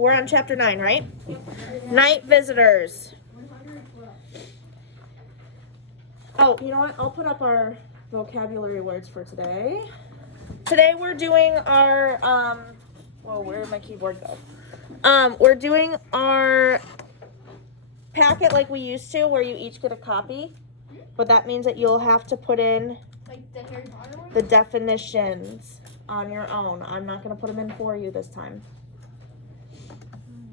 We're on chapter 9, right? Night visitors. Oh, you know what? I'll put up our vocabulary words for today. Today we're doing our, whoa, where did my keyboard go? We're doing our packet like we used to, where you each get a copy. But that means that you'll have to put in like the Harry Potter one? The definitions on your own. I'm not going to put them in for you this time.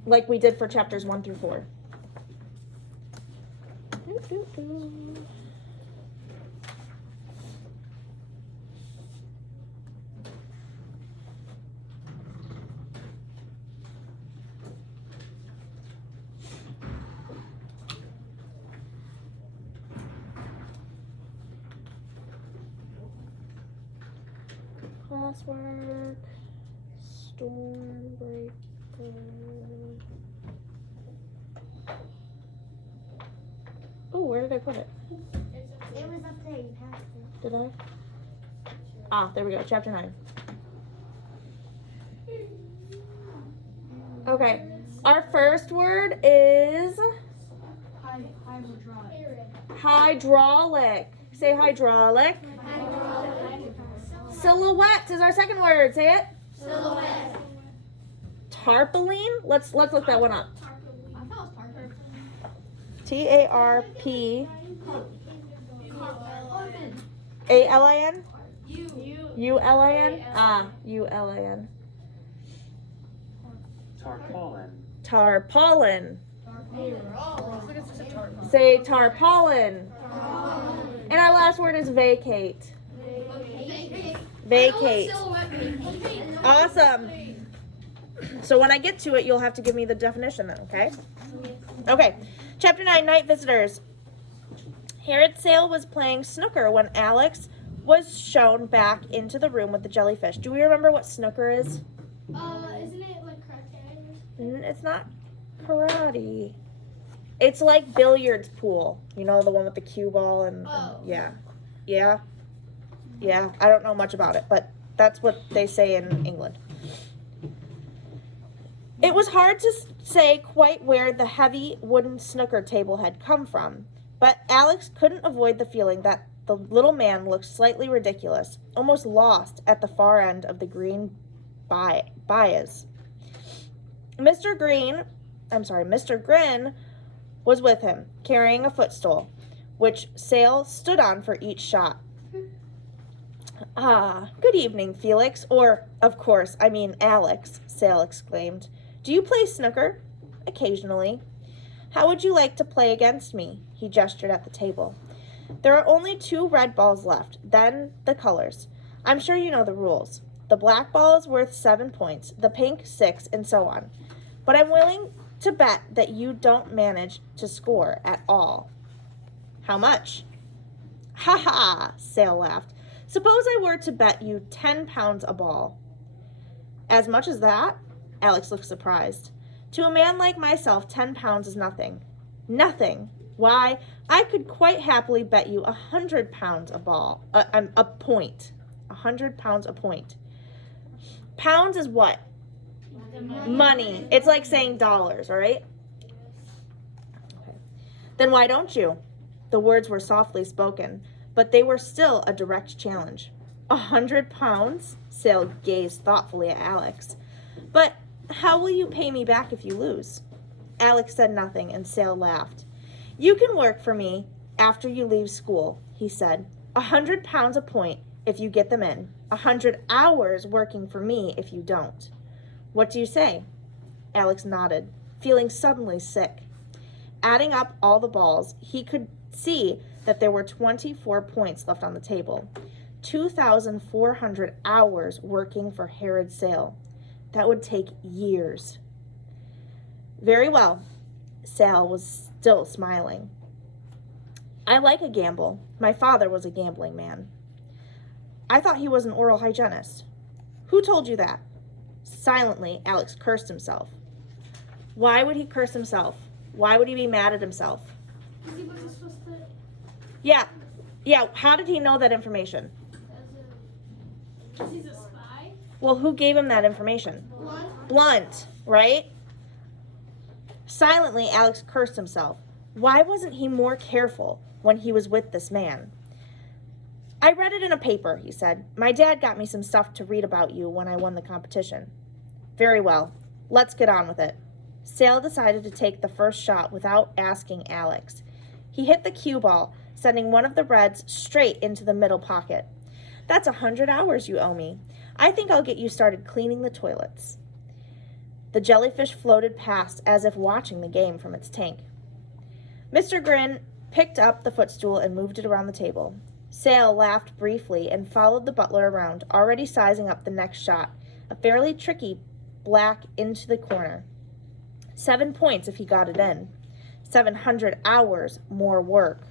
Like we did for chapters 1 through 4. Classwork, Stormbreaker. Oh, where did I put it? It was up there. You passed it. Did I? Ah, there we go. Chapter 9. Okay. Our first word is hydraulic. Say hydraulic. Silhouette is our second word. Say it. Silhouette. Tarpaulin. Let's look that one up. I thought it was Parker. TARPALIN. ULIN. Ah, ULIN. Tarpaulin. Tarpaulin. Say tarpaulin. And our last word is vacate. Vacate. Awesome. So when I get to it, you'll have to give me the definition then, okay? Okay. Chapter 9, Night Visitors. Herod Sale was playing snooker when Alex was shown back into the room with the jellyfish. Do we remember what snooker is? Isn't it like karate? It's not karate. It's like billiards pool. You know, the one with the cue ball and yeah. Yeah, I don't know much about it, but that's what they say in England. It was hard to say quite where the heavy wooden snooker table had come from, but Alex couldn't avoid the feeling that the little man looked slightly ridiculous, almost lost at the far end of the green bias. Mr. Grin was with him, carrying a footstool, which Sale stood on for each shot. Ah, good evening, Felix, or, of course, I mean Alex, Sale exclaimed. Do you play snooker? Occasionally. How would you like to play against me? He gestured at the table. There are only 2 red balls left, then the colors. I'm sure you know the rules. The black ball is worth 7 points, the pink 6, and so on. But I'm willing to bet that you don't manage to score at all. How much? Ha ha, Sale laughed. Suppose I were to bet you 10 pounds a ball. As much as that? Alex looked surprised. To a man like myself, 10 pounds is nothing. Nothing. Why, I could quite happily bet you 100 pounds a ball. A point. 100 pounds a point. Pounds is what? Money. It's like saying dollars, all right? Okay. Then why don't you? The words were softly spoken, but they were still a direct challenge. 100 pounds? Sale gazed thoughtfully at Alex. But how will you pay me back if you lose? Alex said nothing, and Sale laughed. You can work for me after you leave school, he said. 100 pounds a point if you get them in. 100 hours working for me if you don't. What do you say? Alex nodded, feeling suddenly sick. Adding up all the balls, he could see that there were 24 points left on the table. 2,400 hours working for Herod Sale. That would take years. Very well. Sal was still smiling. I like a gamble. My father was a gambling man. I thought he was an oral hygienist. Who told you that? Silently, Alex cursed himself. Why would he curse himself? Why would he be mad at himself? Because he wasn't supposed to. Yeah. How did he know that information? Because he's a spy. Well, who gave him that information? Blunt. Blunt, right? Silently, Alex cursed himself. Why wasn't he more careful when he was with this man? I read it in a paper, he said. My dad got me some stuff to read about you when I won the competition. Very well. Let's get on with it. Sale decided to take the first shot without asking Alex. He hit the cue ball, sending one of the reds straight into the middle pocket. That's 100 hours you owe me. I think I'll get you started cleaning the toilets. The jellyfish floated past as if watching the game from its tank. Mr. Grin picked up the footstool and moved it around the table. Sale laughed briefly and followed the butler around, already sizing up the next shot, a fairly tricky black into the corner. 7 points if he got it in. 700 hours more work.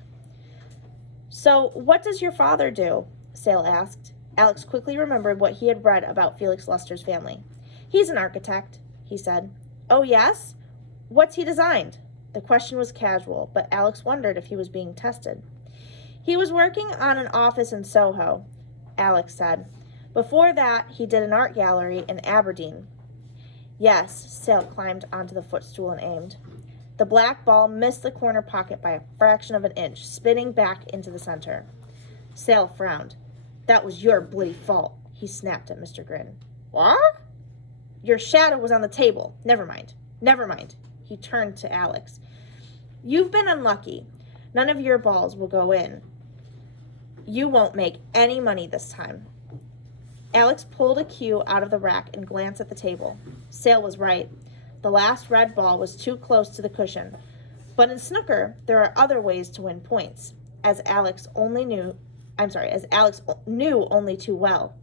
So, what does your father do? Sale asked. Alex quickly remembered what he had read about Felix Lester's family. He's an architect, he said. Oh, yes? What's he designed? The question was casual, but Alex wondered if he was being tested. He was working on an office in Soho, Alex said. Before that, he did an art gallery in Aberdeen. Yes, Sale climbed onto the footstool and aimed. The black ball missed the corner pocket by a fraction of an inch, spinning back into the center. Sale frowned. That was your bloody fault, he snapped at Mr. Grin. What? Your shadow was on the table. Never mind. Never mind. He turned to Alex. You've been unlucky. None of your balls will go in. You won't make any money this time. Alex pulled a cue out of the rack and glanced at the table. Sale was right. The last red ball was too close to the cushion. But in snooker, there are other ways to win points, as Alex knew only too well.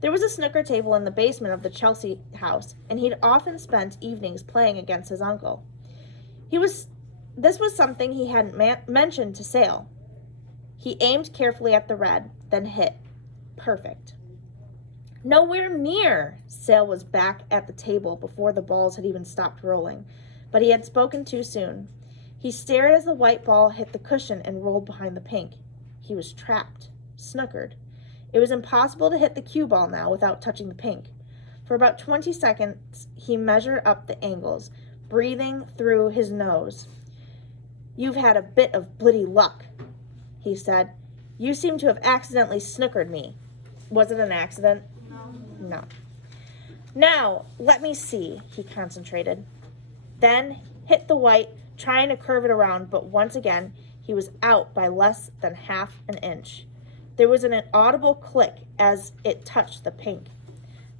There was a snooker table in the basement of the Chelsea house, and he'd often spent evenings playing against his uncle. This was something he hadn't mentioned to Sale. He aimed carefully at the red, then hit. Perfect. Nowhere near! Sale was back at the table before the balls had even stopped rolling, but he had spoken too soon. He stared as the white ball hit the cushion and rolled behind the pink. He was trapped, snookered. It was impossible to hit the cue ball now without touching the pink. For about 20 seconds, he measured up the angles, breathing through his nose. You've had a bit of bloody luck, he said. You seem to have accidentally snookered me. Was it an accident? No. Now, let me see, he concentrated. Then hit the white, trying to curve it around, but once again, he was out by less than half an inch. There was an audible click as it touched the pink.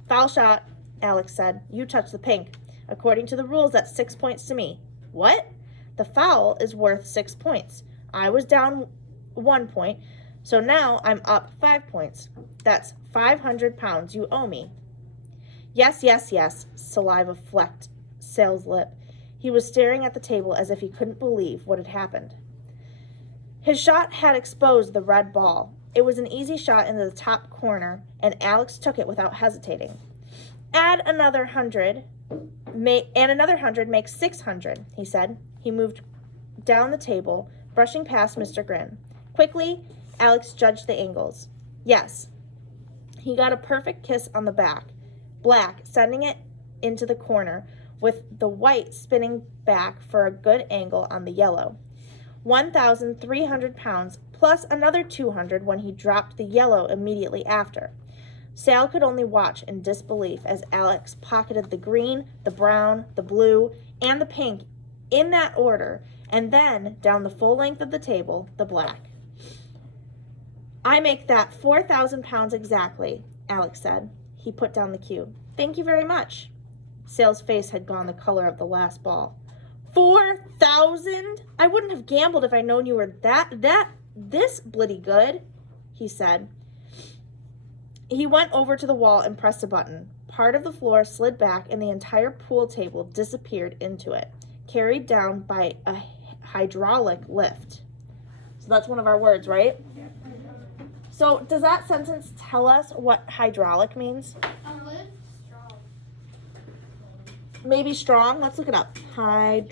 Foul shot, Alex said. You touched the pink. According to the rules, that's 6 points to me. What? The foul is worth 6 points. I was down 1 point, so now I'm up 5 points. That's 500 pounds you owe me. Yes, yes, yes, saliva flecked Sale's lip. He was staring at the table as if he couldn't believe what had happened. His shot had exposed the red ball. It was an easy shot into the top corner, and Alex took it without hesitating. Add another 100, and another 100 makes 600, he said. He moved down the table, brushing past Mr. Grin. Quickly, Alex judged the angles. Yes. He got a perfect kiss on the back, black, sending it into the corner, with the white spinning back for a good angle on the yellow. 1,300 pounds, plus another 200 when he dropped the yellow immediately after. Sale could only watch in disbelief as Alex pocketed the green, the brown, the blue, and the pink in that order, and then, down the full length of the table, the black. I make that 4,000 pounds exactly, Alex said. He put down the cue. Thank you very much. Sale's face had gone the color of the last ball. 4,000? I wouldn't have gambled if I'd known you were this bloody good, he said. He went over to the wall and pressed a button. Part of the floor slid back and the entire pool table disappeared into it, carried down by a hydraulic lift. So that's one of our words, right? So does that sentence tell us what hydraulic means? Lift, strong. Maybe strong? Let's look it up. Hydraulic.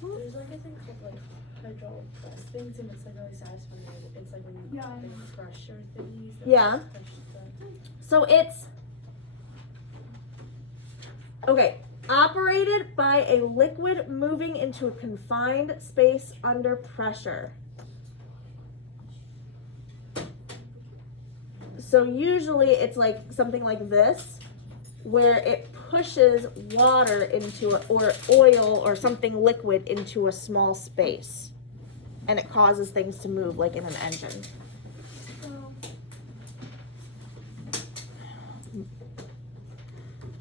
There's like a thing called like hydraulic press things, and it's like really satisfying. It's like when you crush your thingies. Yeah. So it's, okay, Operated by a liquid moving into a confined space under pressure. So usually it's like something like this, where it pushes water into it, or oil or something liquid into a small space. And it causes things to move like in an engine.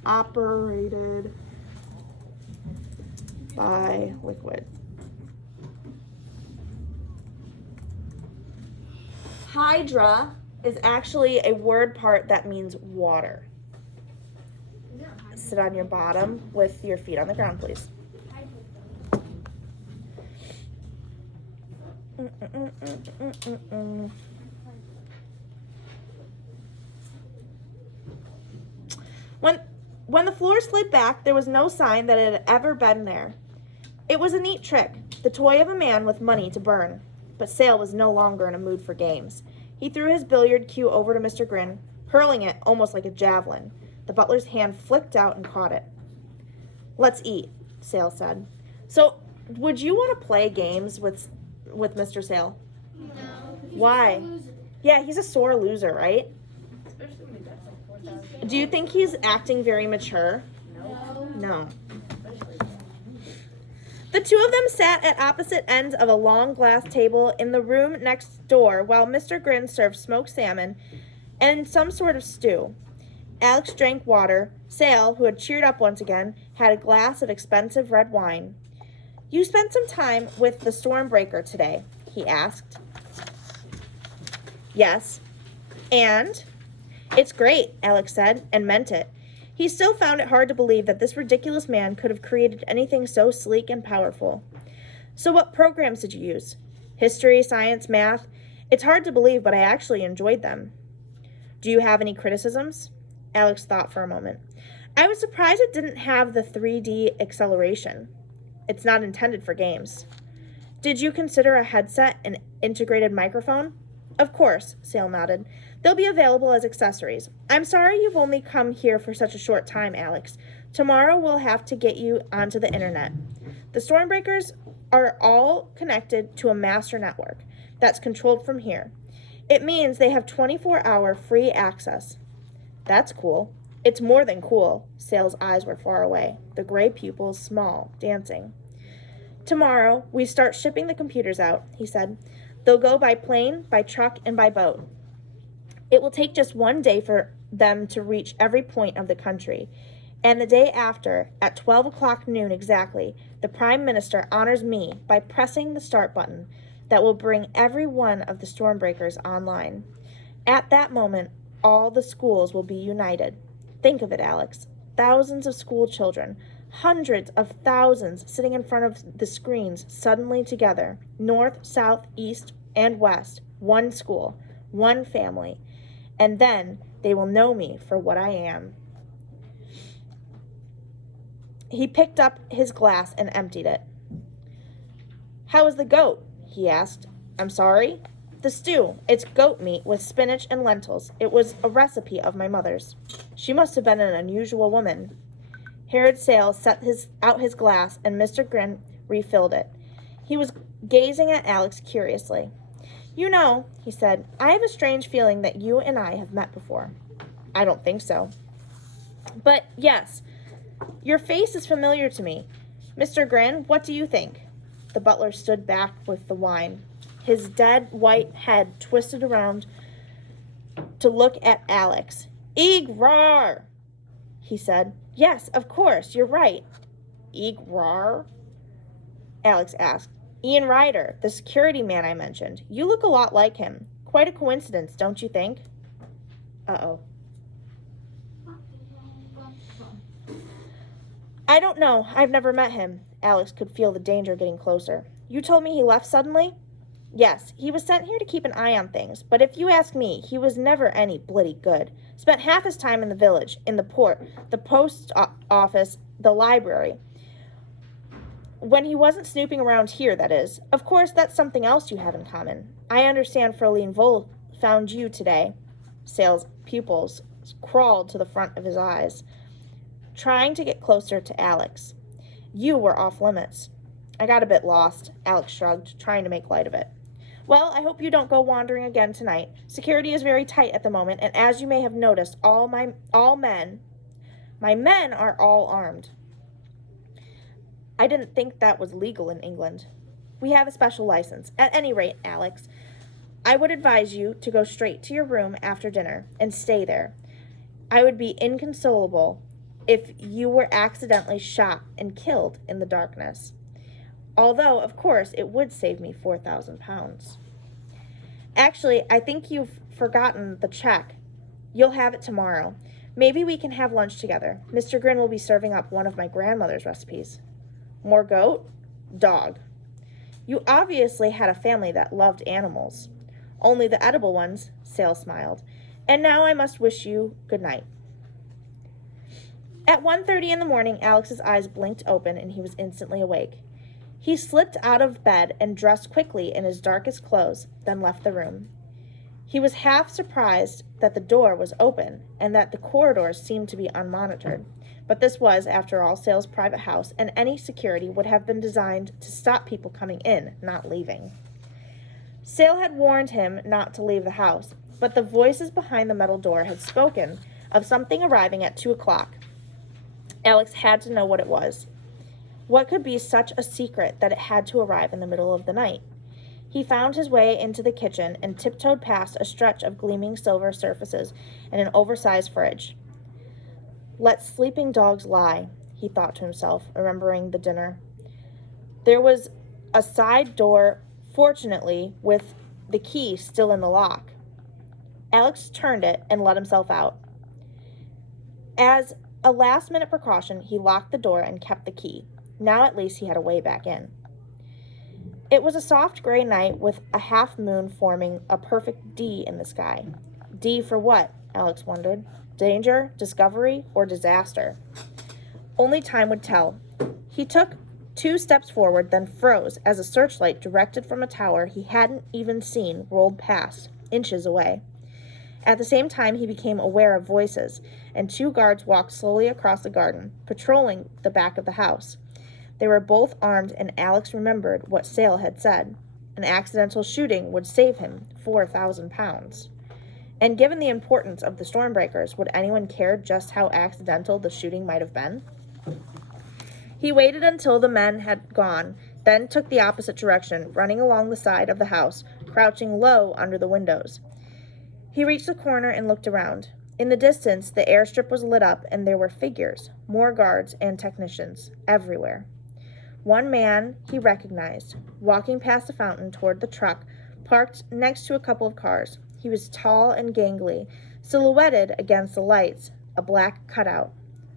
Operated by liquid. Hydra is actually a word part that means water. Sit on your bottom with your feet on the ground, please. When the floor slid back, there was no sign that it had ever been there. It was a neat trick, the toy of a man with money to burn. But Sale was no longer in a mood for games. He threw his billiard cue over to Mr. Grin, hurling it almost like a javelin. The butler's hand flicked out and caught it. "Let's eat," Sale said. "So, would you want to play games with Mr. Sale?" No. Why? Yeah, he's a sore loser, right? Especially when he bets like 4,000. Do you think he's acting very mature? No. No. Especially. The two of them sat at opposite ends of a long glass table in the room next door while Mr. Grin served smoked salmon and some sort of stew. Alex drank water. Sale, who had cheered up once again, had a glass of expensive red wine. "You spent some time with the Stormbreaker today?" he asked. "Yes." "And?" "It's great," Alex said, and meant it. He still found it hard to believe that this ridiculous man could have created anything so sleek and powerful. "So what programs did you use?" "History, science, math. It's hard to believe, but I actually enjoyed them." "Do you have any criticisms?" Alex thought for a moment. "I was surprised it didn't have the 3D acceleration. It's not intended for games." "Did you consider a headset and integrated microphone?" "Of course," Sale nodded. "They'll be available as accessories. I'm sorry you've only come here for such a short time, Alex. Tomorrow we'll have to get you onto the internet. The Stormbreakers are all connected to a master network that's controlled from here. It means they have 24-hour free access." "That's cool." "It's more than cool." Sale's eyes were far away, the gray pupils small, dancing. "Tomorrow we start shipping the computers out," he said. "They'll go by plane, by truck, and by boat. It will take just one day for them to reach every point of the country. And the day after, at 12 o'clock noon exactly, the Prime Minister honors me by pressing the start button that will bring every one of the Stormbreakers online. At that moment, all the schools will be united. Think of it, Alex. Thousands of school children, hundreds of thousands sitting in front of the screens suddenly together, north, south, east, and west, one school, one family. And then they will know me for what I am." He picked up his glass and emptied it. "How is the goat?" he asked. "I'm sorry?" "The stew. It's goat meat with spinach and lentils. It was a recipe of my mother's." "She must have been an unusual woman." Herod Sale set out his glass, and Mr. Grin refilled it. He was gazing at Alex curiously. "You know," he said, "I have a strange feeling that you and I have met before." "I don't think so." "But yes, your face is familiar to me. Mr. Grin, what do you think?" The butler stood back with the wine, his dead white head twisted around to look at Alex. "Egrar," he said. "Yes, of course, you're right." "Egrar?" Alex asked. "Ian Ryder, the security man I mentioned. You look a lot like him. Quite a coincidence, don't you think?" Uh-oh. "I don't know. I've never met him." Alex could feel the danger getting closer. "You told me he left suddenly?" "Yes, he was sent here to keep an eye on things, but if you ask me, he was never any bloody good. Spent half his time in the village, in the port, the post office, the library. When he wasn't snooping around here, that is. Of course, that's something else you have in common. I understand Fraulein Vole found you today." Sale's pupils crawled to the front of his eyes. trying to get closer to Alex. You were off limits. I got a bit lost, Alex shrugged, trying to make light of it. Well, I hope you don't go wandering again tonight. Security is very tight at the moment, and as you may have noticed, my men are all armed. I didn't think that was legal in England. We have a special license. At any rate, Alex, I would advise you to go straight to your room after dinner and stay there. I would be inconsolable if you were accidentally shot and killed in the darkness. Although, of course, it would save me £4,000. Actually, I think you've forgotten the check. You'll have it tomorrow. Maybe we can have lunch together. Mr. Grin will be serving up one of my grandmother's recipes. More goat? Dog. You obviously had a family that loved animals. Only the edible ones, Sale smiled. And now I must wish you good night. At 1:30 in the morning, Alex's eyes blinked open and he was instantly awake. He slipped out of bed and dressed quickly in his darkest clothes, then left the room. He was half surprised that the door was open and that the corridors seemed to be unmonitored. But this was, after all, Sale's private house, and any security would have been designed to stop people coming in, not leaving. Sale had warned him not to leave the house, but the voices behind the metal door had spoken of something arriving at 2 o'clock. Alex had to know what it was. What could be such a secret that it had to arrive in the middle of the night? He found his way into the kitchen and tiptoed past a stretch of gleaming silver surfaces and an oversized fridge. Let sleeping dogs lie, he thought to himself, remembering the dinner. There was a side door, fortunately, with the key still in the lock. Alex turned it and let himself out. As a last-minute precaution, he locked the door and kept the key. Now at least he had a way back in. It was a soft gray night with a half moon forming a perfect D in the sky. D for what? Alex wondered. Danger, discovery, or disaster? Only time would tell. He took 2 steps forward, then froze as a searchlight directed from a tower he hadn't even seen rolled past, inches away. At the same time, he became aware of voices, and 2 guards walked slowly across the garden, patrolling the back of the house. They were both armed, and Alex remembered what Sale had said. An accidental shooting would save him £4,000. And given the importance of the Stormbreakers, would anyone care just how accidental the shooting might have been? He waited until the men had gone, then took the opposite direction, running along the side of the house, crouching low under the windows. He reached the corner and looked around. In the distance, the airstrip was lit up, and there were figures, more guards and technicians, everywhere. One man he recognized, walking past the fountain toward the truck, parked next to a couple of cars. He was tall and gangly, silhouetted against the lights, a black cutout.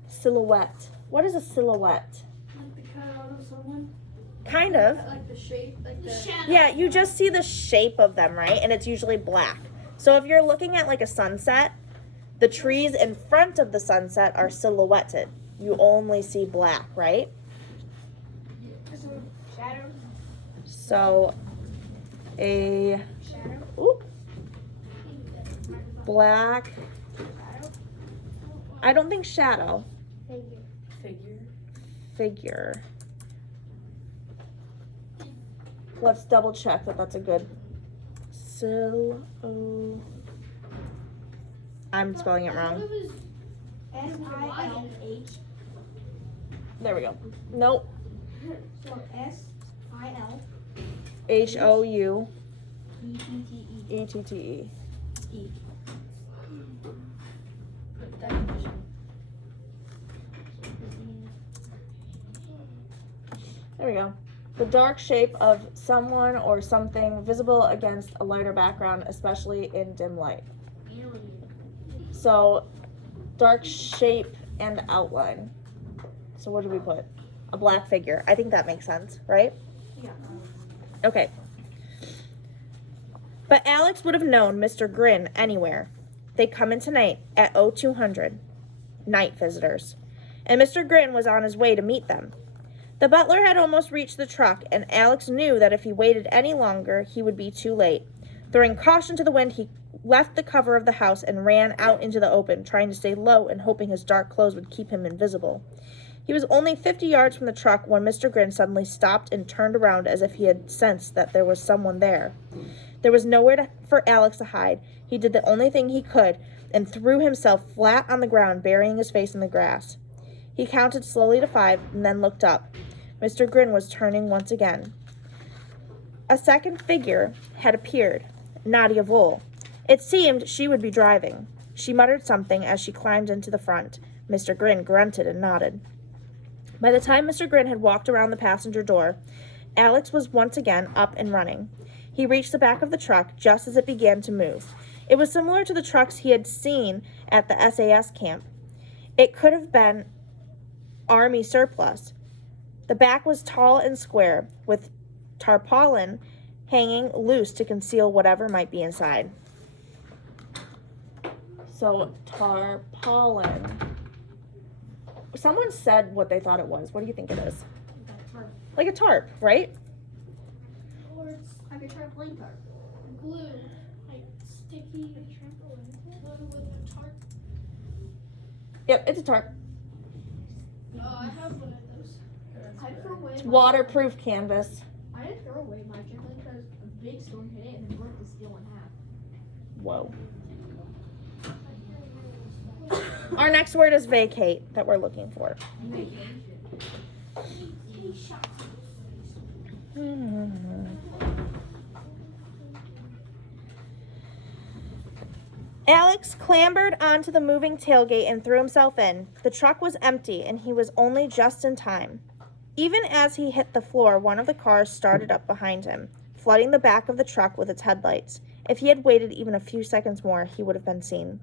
Silhouette. What is a silhouette? Like the cutout of someone? Kind of. Like the shape, like The the... shadow. Yeah, you just see the shape of them, right? And it's usually black. So if you're looking at like a sunset, the trees in front of the sunset are silhouetted. You only see black, right? Shadow. So a Shadow. black, Shadow. I don't think shadow, Figure. figure. Let's double check that that's a good I'm spelling it wrong. It was S-I-L-H. There we go. Nope. So S-I-L. H-O-U E-T-T-E. E-T-T-E. E. Definition. There we go. The dark shape of someone or something visible against a lighter background, especially in dim light. So, dark shape and outline. So what did we put? A black figure. I think that makes sense, right? Yeah. Okay. But Alex would have known Mr. Grin anywhere. They come in tonight at 0200, night visitors. And Mr. Grin was on his way to meet them. The butler had almost reached the truck, and Alex knew that if he waited any longer, he would be too late. Throwing caution to the wind, he left the cover of the house and ran out into the open, trying to stay low and hoping his dark clothes would keep him invisible. He was only 50 yards from the truck when Mr. Grin suddenly stopped and turned around as if he had sensed that there was someone there. There was nowhere for Alex to hide. He did the only thing he could and threw himself flat on the ground, burying his face in the grass. He counted slowly to 5 and then looked up. Mr. Grin was turning once again. A second figure had appeared, Nadia Vole. It seemed she would be driving. She muttered something as she climbed into the front. Mr. Grin grunted and nodded. By the time Mr. Grin had walked around the passenger door, Alex was once again up and running. He reached the back of the truck just as it began to move. It was similar to the trucks he had seen at the SAS camp. It could have been Army surplus. The back was tall and square, with tarpaulin hanging loose to conceal whatever might be inside. So, tarpaulin. Someone said what they thought it was. What do you think it is? Like a tarp, right? Or it's like a trampoline tarp. Glue. Like sticky trampoline. Glue with a tarp. Yep, it's a tarp. Oh, I have one of those. I threw away my Waterproof canvas. I didn't throw away my trampoline because a big storm hit it and it broke the steel in half. Whoa. Our next word is vacate that we're looking for. Alex clambered onto the moving tailgate and threw himself in. The truck was empty, and he was only just in time. Even as he hit the floor, one of the cars started up behind him, flooding the back of the truck with its headlights. If he had waited even a few seconds more, he would have been seen.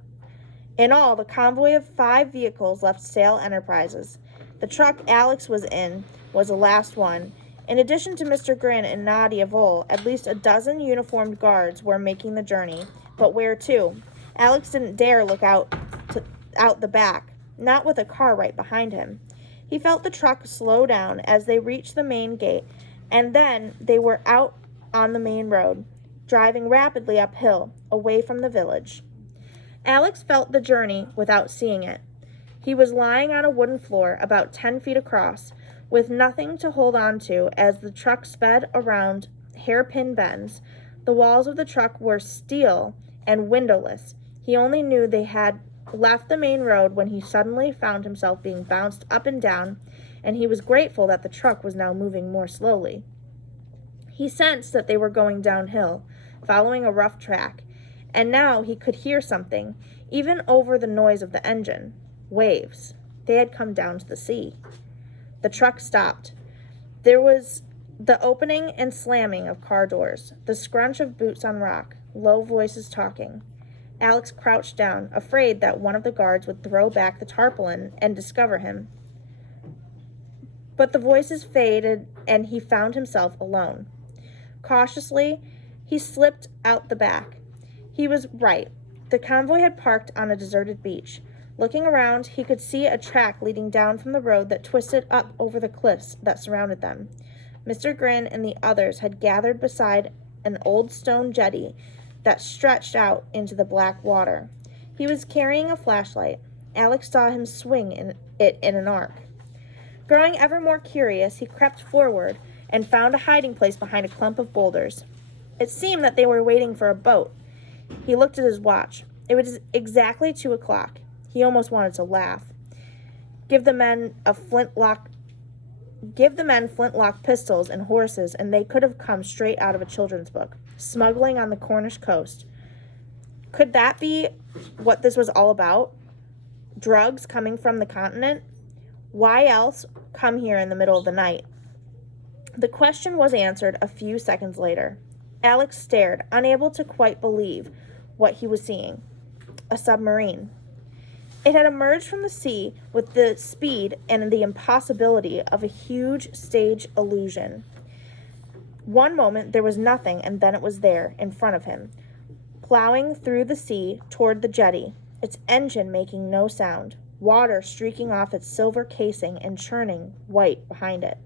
In all, the convoy of 5 vehicles left Sale Enterprises. The truck Alex was in was the last one. In addition to Mr. Grin and Nadia Vole, at least a dozen uniformed guards were making the journey. But where to? Alex didn't dare look out the back, not with a car right behind him. He felt the truck slow down as they reached the main gate, and then they were out on the main road, driving rapidly uphill, away from the village. Alex felt the journey without seeing it. He was lying on a wooden floor about 10 feet across, with nothing to hold on to as the truck sped around hairpin bends. The walls of the truck were steel and windowless. He only knew they had left the main road when he suddenly found himself being bounced up and down, and he was grateful that the truck was now moving more slowly. He sensed that they were going downhill, following a rough track, and now he could hear something, even over the noise of the engine. Waves. They had come down to the sea. The truck stopped. There was the opening and slamming of car doors, the scrunch of boots on rock, low voices talking. Alex crouched down, afraid that one of the guards would throw back the tarpaulin and discover him. But the voices faded, and he found himself alone. Cautiously, he slipped out the back. He was right. The convoy had parked on a deserted beach. Looking around, he could see a track leading down from the road that twisted up over the cliffs that surrounded them. Mr. Grin and the others had gathered beside an old stone jetty that stretched out into the black water. He was carrying a flashlight. Alex saw him swing it in an arc. Growing ever more curious, he crept forward and found a hiding place behind a clump of boulders. It seemed that they were waiting for a boat. He looked at his watch. It was exactly 2 o'clock. He almost wanted to laugh. Give the men flintlock pistols and horses, and they could have come straight out of a children's book. Smuggling on the Cornish coast. Could that be what this was all about? Drugs coming from the continent? Why else come here in the middle of the night? The question was answered a few seconds later. Alex stared, unable to quite believe what he was seeing. A submarine. It had emerged from the sea with the speed and the impossibility of a huge stage illusion. One moment there was nothing, and then it was there, in front of him, plowing through the sea toward the jetty, its engine making no sound, water streaking off its silver casing and churning white behind it.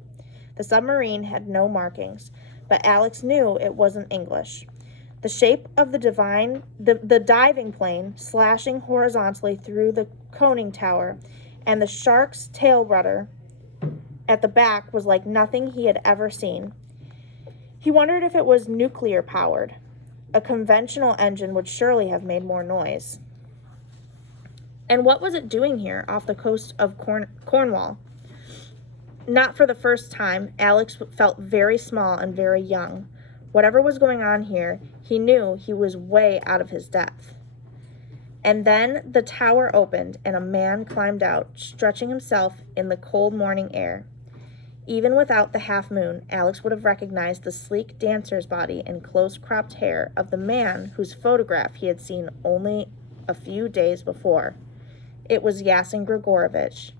The submarine had no markings, but Alex knew it wasn't English. The The shape of the diving plane slashing horizontally through the conning tower and the shark's tail rudder at the back was like nothing he had ever seen. He wondered if it was nuclear powered. A conventional engine would surely have made more noise. And what was it doing here off the coast of Cornwall? Not for the first time, Alex felt very small and very young. Whatever was going on here, he knew he was way out of his depth. And then the tower opened and a man climbed out, stretching himself in the cold morning air. Even without the half moon, Alex would have recognized the sleek dancer's body and close-cropped hair of the man whose photograph he had seen only a few days before. It was Yasin Grigorovich.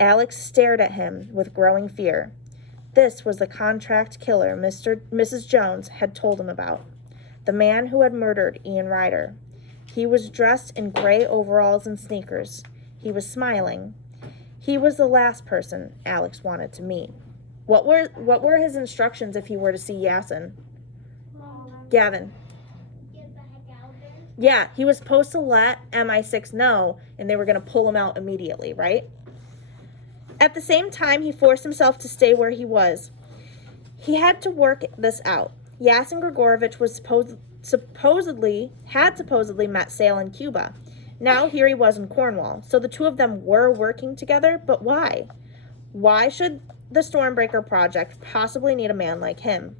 Alex stared at him with growing fear. This was the contract killer Mrs. Jones had told him about, the man who had murdered Ian Ryder. He was dressed in gray overalls and sneakers. He was smiling. He was the last person Alex wanted to meet. What were his instructions if he were to see Yasin? Gavin. Get the heck out of there. Yeah, he was supposed to let MI6 know, and they were going to pull him out immediately, right? At the same time, he forced himself to stay where he was. He had to work this out. Yasin Grigorovich was supposedly met Sale in Cuba. Now here he was in Cornwall. So the two of them were working together, but why? Why should the Stormbreaker project possibly need a man like him?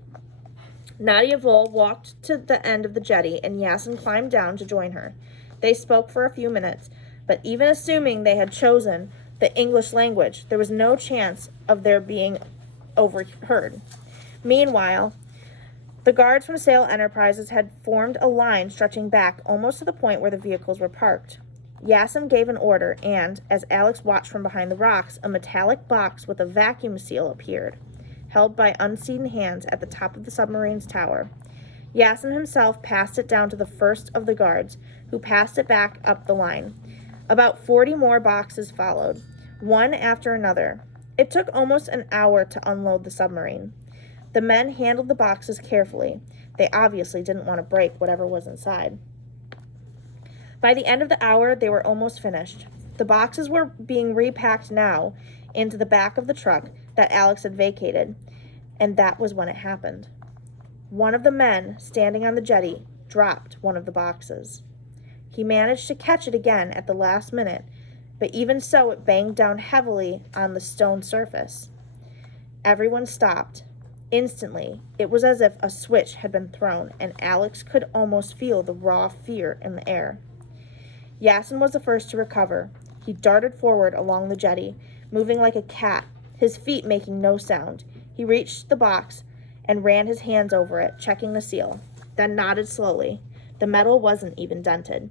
Nadia Vole walked to the end of the jetty, and Yasin climbed down to join her. They spoke for a few minutes, but even assuming they had chosen the English language, there was no chance of their being overheard. Meanwhile, the guards from Sale Enterprises had formed a line stretching back almost to the point where the vehicles were parked. Yasin gave an order, and, as Alex watched from behind the rocks, a metallic box with a vacuum seal appeared, held by unseen hands at the top of the submarine's tower. Yasin himself passed it down to the first of the guards, who passed it back up the line. About 40 more boxes followed, one after another. It took almost an hour to unload the submarine. The men handled the boxes carefully. They obviously didn't want to break whatever was inside. By the end of the hour, they were almost finished. The boxes were being repacked now into the back of the truck that Alex had vacated, and that was when it happened. One of the men standing on the jetty dropped one of the boxes. He managed to catch it again at the last minute, but even so, it banged down heavily on the stone surface. Everyone stopped. Instantly, it was as if a switch had been thrown, and Alex could almost feel the raw fear in the air. Yasin was the first to recover. He darted forward along the jetty, moving like a cat, his feet making no sound. He reached the box and ran his hands over it, checking the seal, then nodded slowly. The metal wasn't even dented.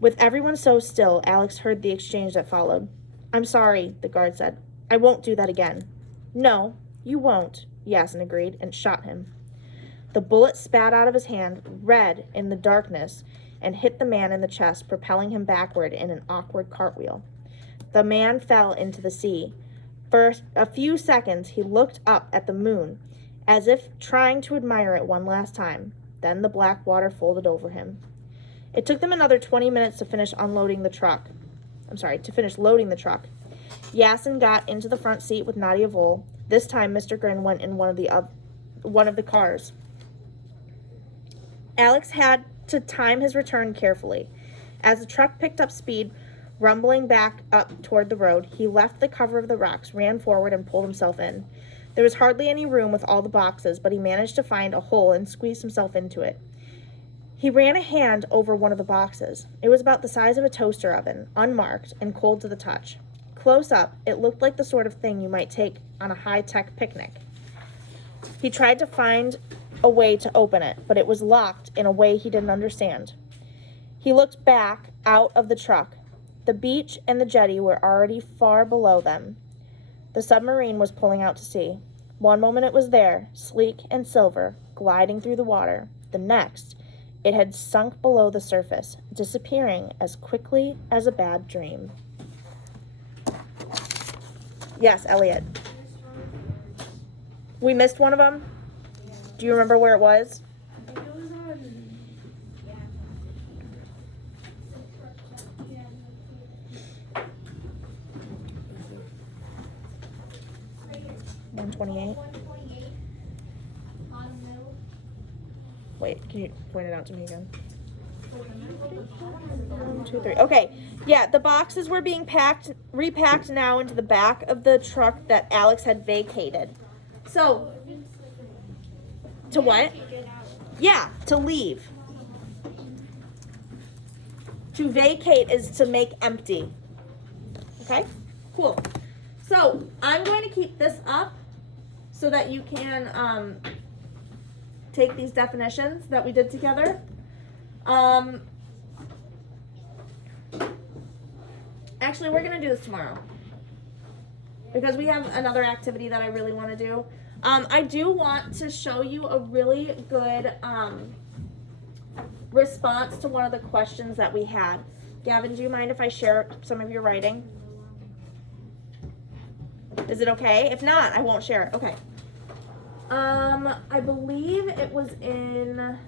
With everyone so still, Alex heard the exchange that followed. "I'm sorry," the guard said. "I won't do that again." "No, you won't," Yasin agreed, and shot him. The bullet spat out of his hand, red in the darkness, and hit the man in the chest, propelling him backward in an awkward cartwheel. The man fell into the sea. For a few seconds, he looked up at the moon, as if trying to admire it one last time. Then the black water folded over him. It took them another 20 minutes to finish loading the truck. Yasin got into the front seat with Nadia Vole. This time, Mr. Grin went in one of the cars. Alex had to time his return carefully. As the truck picked up speed, rumbling back up toward the road, he left the cover of the rocks, ran forward, and pulled himself in. There was hardly any room with all the boxes, but he managed to find a hole and squeezed himself into it. He ran a hand over one of the boxes. It was about the size of a toaster oven, unmarked, and cold to the touch. Close up, it looked like the sort of thing you might take on a high-tech picnic. He tried to find a way to open it, but it was locked in a way he didn't understand. He looked back out of the truck. The beach and the jetty were already far below them. The submarine was pulling out to sea. One moment it was there, sleek and silver, gliding through the water. The next, it had sunk below the surface, disappearing as quickly as a bad dream. Yes, Elliot. We missed one of them? Do you remember where it was? I think it was on 128. 128. On the middle. Wait, can you point it out to me again? 1, 2, 3. Okay, yeah, the boxes were being repacked now into the back of the truck that Alex had vacated. So, to what? Yeah, to leave. To vacate is to make empty. Okay, cool. So, I'm going to keep this up so that you can take these definitions that we did together. Actually, we're going to do this tomorrow because we have another activity that I really want to do. I do want to show you a really good response to one of the questions that we had. Gavin, do you mind if I share some of your writing? Is it okay? If not, I won't share it. Okay. I believe it was in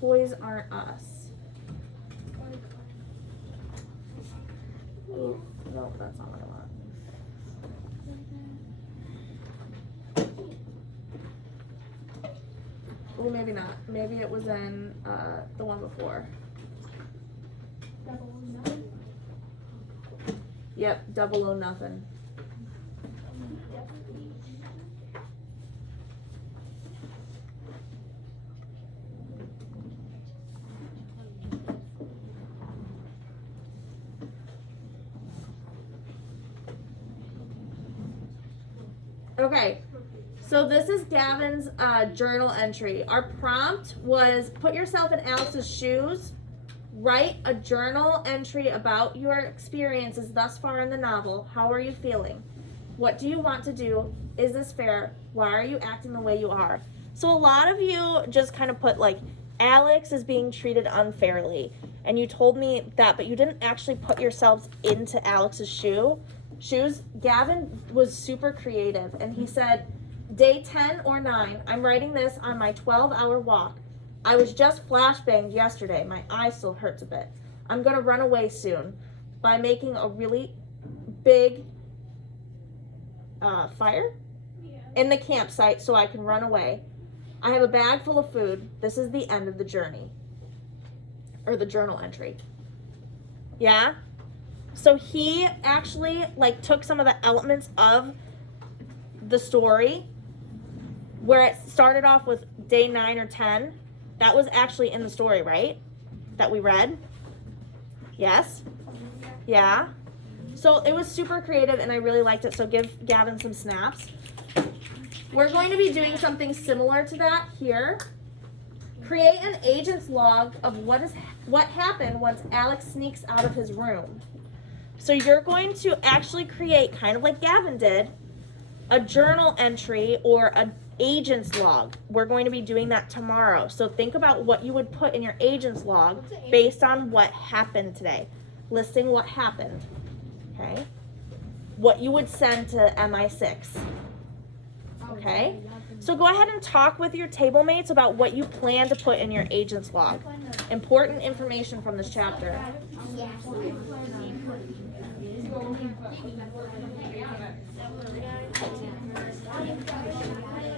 Toys R Us. Ooh, no, that's not what I want. Oh, maybe not. Maybe it was in the one before. Yep, 00 nothing. Okay, so this is Gavin's journal entry. Our prompt was put yourself in Alex's shoes, write a journal entry about your experiences thus far in the novel. How are you feeling? What do you want to do? Is this fair? Why are you acting the way you are? So a lot of you just kind of put like, Alex is being treated unfairly. And you told me that, but you didn't actually put yourselves into Alex's shoes. Gavin was super creative and he said, day 10 or 9, I'm writing this on my 12-hour walk. I was just flashbanged yesterday. My eye still hurts a bit. I'm going to run away soon by making a really big fire in the campsite so I can run away. I have a bag full of food. This is the end of the journey. Or the journal entry. Yeah? So he actually like took some of the elements of the story where it started off with day 9 or 10. That was actually in the story, right? That we read? Yes? Yeah? So it was super creative and I really liked it. So give Gavin some snaps. We're going to be doing something similar to that here. Create an agent's log of what happened once Alex sneaks out of his room. So you're going to actually create, kind of like Gavin did, a journal entry or an agent's log. We're going to be doing that tomorrow. So think about what you would put in your agent's log based on what happened today. Listing what happened. Okay? What you would send to MI6. Okay? So go ahead and talk with your table mates about what you plan to put in your agent's log. Important information from this chapter. Yeah.